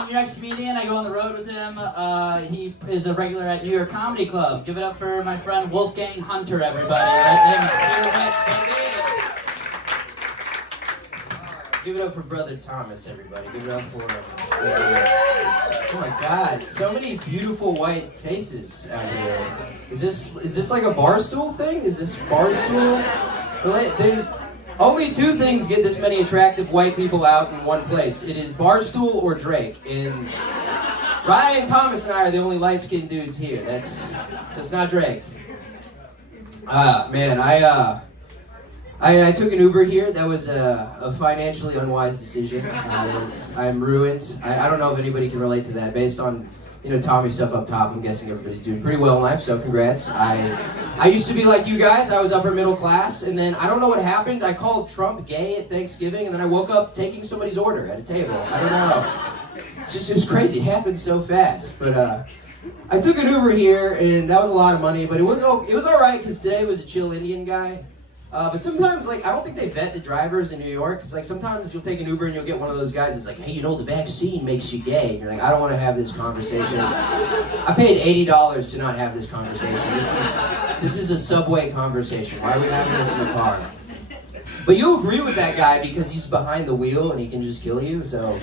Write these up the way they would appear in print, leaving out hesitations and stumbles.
your next comedian. I go on the road with him. He is a regular at New York Comedy Club. Give it up for my friend Wolfgang Hunter, everybody. Let him hear it, baby. Give it up for Brother Thomas, everybody. Give it up for him. Oh my God, so many beautiful white faces out here. Is this like a Barstool thing? Is this Barstool? There's only two things get this many attractive white people out in one place. It is Barstool or Drake. And Ryan Thomas and I are the only light-skinned dudes here. So it's not Drake. Man, I took an Uber here. That was a financially unwise decision. I'm ruined. I don't know if anybody can relate to that. Based on, Tommy's stuff up top, I'm guessing everybody's doing pretty well in life, so congrats. I used to be like you guys. I was upper middle class, and then I don't know what happened. I called Trump gay at Thanksgiving, and then I woke up taking somebody's order at a table. I don't know. It was crazy. It happened so fast. But I took an Uber here, and that was a lot of money, but it was all right, because today was a chill Indian guy. But sometimes, I don't think they vet the drivers in New York. It's sometimes you'll take an Uber and you'll get one of those guys that's like, hey, the vaccine makes you gay. And you're like, I don't want to have this conversation. I paid $80 to not have this conversation. This is a subway conversation. Why are we having this in the car? But you'll agree with that guy because he's behind the wheel and he can just kill you. So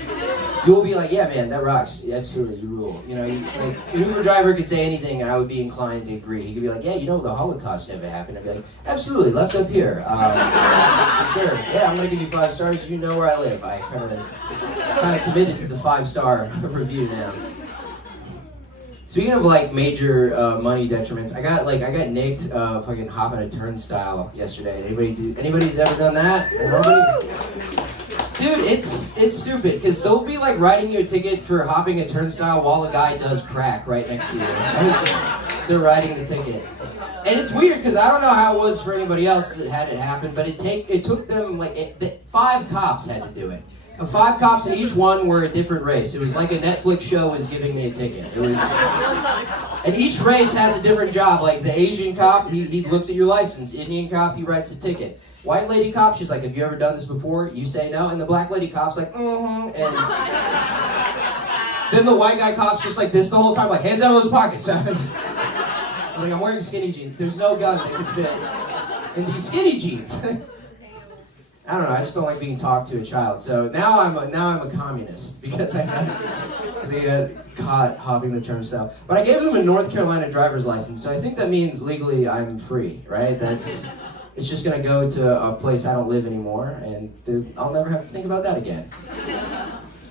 you'll be like, yeah, man, that rocks. Absolutely, you rule. An Uber driver could say anything and I would be inclined to agree. He could be like, yeah, the Holocaust never happened. I'd be like, absolutely, left up here. Sure, yeah, I'm gonna give you 5 stars. You know where I live. I kind of committed to the 5-star review now. Speaking of major money detriments, I got nicked fucking hopping a turnstile yesterday. Anybody's ever done that? Nobody? Dude, it's stupid because they'll be writing you a ticket for hopping a turnstile while a guy does crack right next to you. They're writing the ticket, and it's weird because I don't know how it was for anybody else that had it happen, but it took them 5 cops had to do it. 5 cops, and each one were a different race. It was like a Netflix show was giving me a ticket. And each race has a different job. The Asian cop, he looks at your license. Indian cop, he writes a ticket. White lady cop, she's like, have you ever done this before? You say no. And the black lady cop's like, mm-hmm. And then the white guy cop's just like this the whole time, hands out of those pockets. I'm wearing skinny jeans. There's no gun that could fit in these skinny jeans. I don't know. I just don't like being talked to a child. So now I'm a communist because I got caught hopping the turnstile. But I gave them a North Carolina driver's license, so I think that means legally I'm free, right? It's just gonna go to a place I don't live anymore, and I'll never have to think about that again.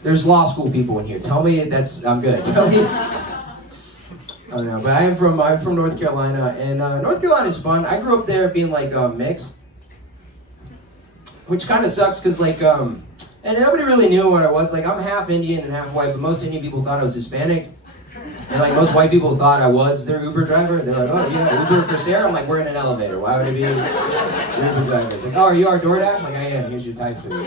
There's law school people in here. Tell me I'm good. Tell me. I don't know, but I'm from North Carolina, and North Carolina is fun. I grew up there being mixed. Which kind of sucks because and nobody really knew what I was. I'm half Indian and half white, but most Indian people thought I was Hispanic. And most white people thought I was their Uber driver. They're like, oh, Uber for Sarah? I'm like, we're in an elevator. Why would I be your Uber driver? It's like, oh, are you our DoorDash? I am. Here's your Thai food.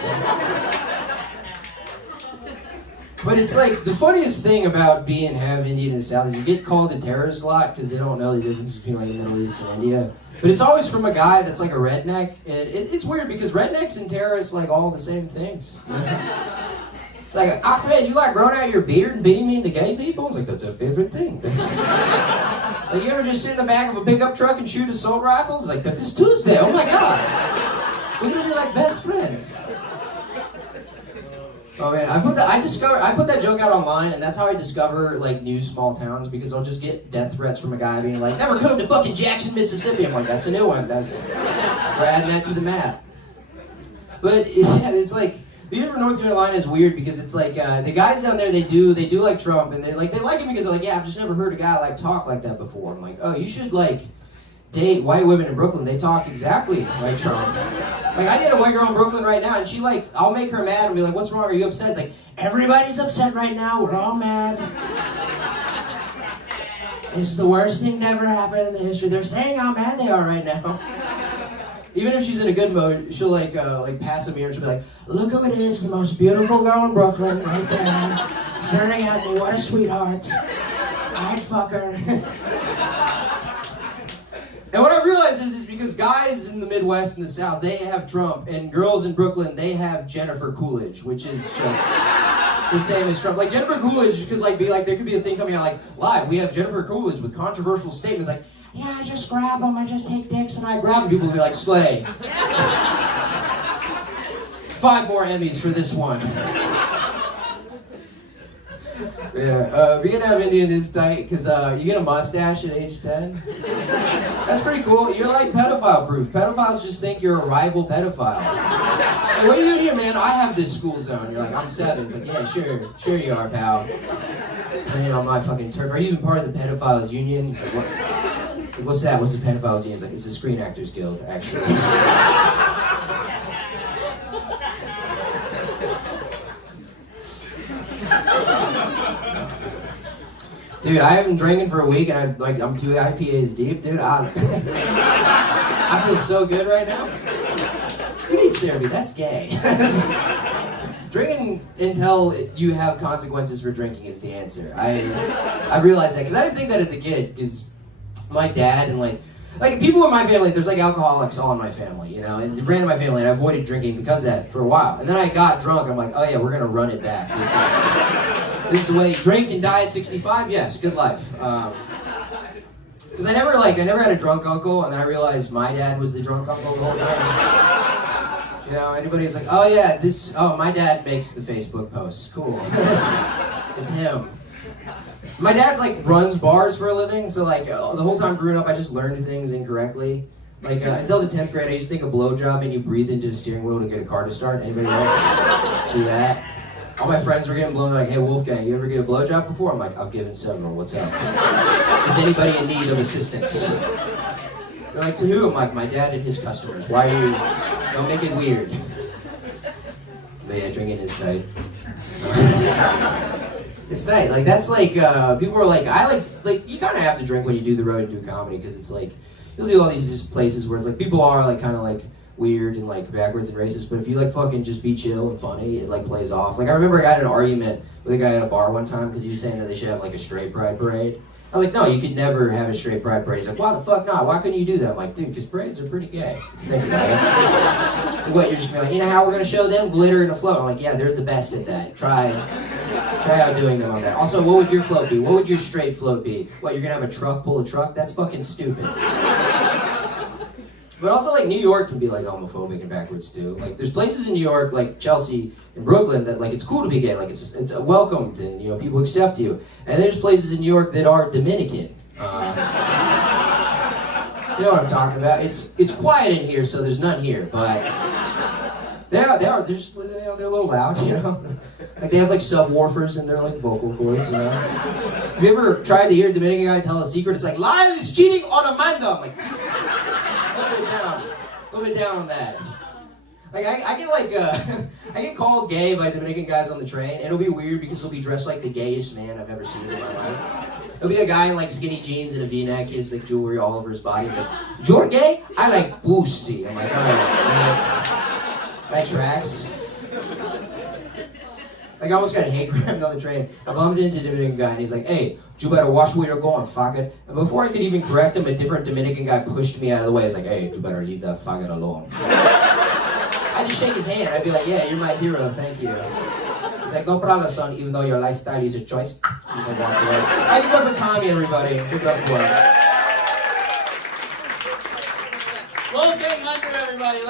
But it's the funniest thing about being half Indian and South is you get called a terrorist a lot because they don't know the difference between the Middle East and India. But it's always from a guy that's a redneck, and it's weird because rednecks and terrorists all the same things. It's Ahmed, you growing out your beard and beating me into gay people? It's that's a favorite thing. It's you ever just sit in the back of a pickup truck and shoot assault rifles? It's that's this Tuesday. Oh my God, we're gonna be best friends. Oh man, I put that joke out online, and that's how I discover new small towns because I'll just get death threats from a guy being like, "Never come to fucking Jackson, Mississippi." I'm like, "That's a new one. We're adding that to the map." But it's being from North Carolina is weird because it's the guys down there they do Trump, and they like him because they're yeah, I've just never heard a guy talk like that before. I'm like, oh, you should date white women in Brooklyn. They talk exactly like Trump. I date a white girl in Brooklyn right now, and she I'll make her mad and be like, what's wrong? Are you upset? It's everybody's upset right now. We're all mad. This is the worst thing to ever happen in the history. They're saying how mad they are right now. Even if she's in a good mood, she'll pass a mirror and she'll be like, look who it is, the most beautiful girl in Brooklyn, right there, staring at me. What a sweetheart. I'd fuck her. And what I realized is because guys in the Midwest and the South, they have Trump, and girls in Brooklyn, they have Jennifer Coolidge, which is just the same as Trump. Like Jennifer Coolidge could like be like, there could be a thing coming out like, live, we have Jennifer Coolidge with controversial statements like, yeah, I just grab them, I just take dicks and I grab them. People would be like, slay. 5 more Emmys for this one. Yeah, being half Indian is tight because you get a mustache at age 10. That's pretty cool. You're like pedophile proof. Pedophiles just think you're a rival pedophile. Like, what are you doing here, man? I have this school zone. You're like, I'm 7. It's like, yeah, sure you are, pal. Playing on my fucking turf. Are you even part of the pedophiles union? He's like, what? Like, what's that? What's the pedophiles union? He's like, it's the Screen Actors Guild, actually. Dude, I haven't drinking for a week and I'm 2 IPAs deep, dude. I feel so good right now. Who needs therapy? That's gay. Drinking until you have consequences for drinking is the answer. I realized that because I didn't think that as a kid. Because my dad and like people in my family, there's like alcoholics all in my family, you know, and it ran in my family, and I avoided drinking because of that for a while. And then I got drunk, and I'm like, oh yeah, we're gonna run it back. This is the way. Drink and die at 65. Yes, good life. Because I never had a drunk uncle, and then I realized my dad was the drunk uncle the whole time. You know, anybody's like, oh yeah, my dad makes the Facebook posts. Cool. It's him. My dad like runs bars for a living, so like the whole time growing up, I just learned things incorrectly. Like until the 10th grade, I used to think a blowjob and you breathe into a steering wheel to get a car to start. Anybody else do that? All my friends were getting blown. Like, hey Wolfgang, you ever get a blowjob before? I'm like, I've given several. What's up? Is anybody in need of assistance? They're like, to who? I'm like, my dad and his customers. Why are you? Don't make it weird. But yeah, drinking is tight. It's tight. Like that's like people are like, I like you kind of have to drink when you do the road and do comedy because it's like you'll do all these just places where it's like people are like kind of like weird and like backwards and racist, but if you like fucking just be chill and funny, it like plays off. Like I remember I got in an argument with a guy at a bar one time because he was saying that they should have like a straight pride parade. I was like, no, you could never have a straight pride parade. He's like, why the fuck not? Why couldn't you do that? I'm like, dude, because parades are pretty gay. Think about it. So what, you're just gonna be like, you know how we're gonna show them glitter and a float? I'm like, yeah, they're the best at that. Try outdoing them on that. Also, what would your float be? What would your straight float be? What, you're gonna have a truck pull a truck? That's fucking stupid. But also, like, New York can be, like, homophobic and backwards, too. Like, there's places in New York, like Chelsea and Brooklyn, that, like, it's cool to be gay. Like, it's welcomed and, you know, people accept you. And there's places in New York that are Dominican. You know what I'm talking about? It's quiet in here, so there's none here. But they are. They're just, you know, they're a little loud, you know? Like, they have, like, subwoofers in their, like, vocal cords, you know? Have you ever tried to hear a Dominican guy tell a secret? It's like, Lyle is cheating on Amanda. I'm like... A little bit down on that. Like I get like I get called gay by Dominican guys on the train, and it'll be weird because he'll be dressed like the gayest man I've ever seen in my life. There'll be a guy in like skinny jeans and a V-neck, his like jewelry all over his body. He's like, "You're gay? I like Boosie." I'm like, alright. That tracks. Like I almost got hate grabbed on the train. I bumped into a Dominican guy, and he's like, "Hey, you better watch where you're going, faggot." And before I could even correct him, a different Dominican guy pushed me out of the way. He's like, "Hey, you better leave that faggot alone." I'd just shake his hand. I'd be like, "Yeah, you're my hero, thank you." He's like, "No problem, son, even though your lifestyle is a choice." He's like, walk away. Hey, good luck for Tommy, everybody. Good luck for work.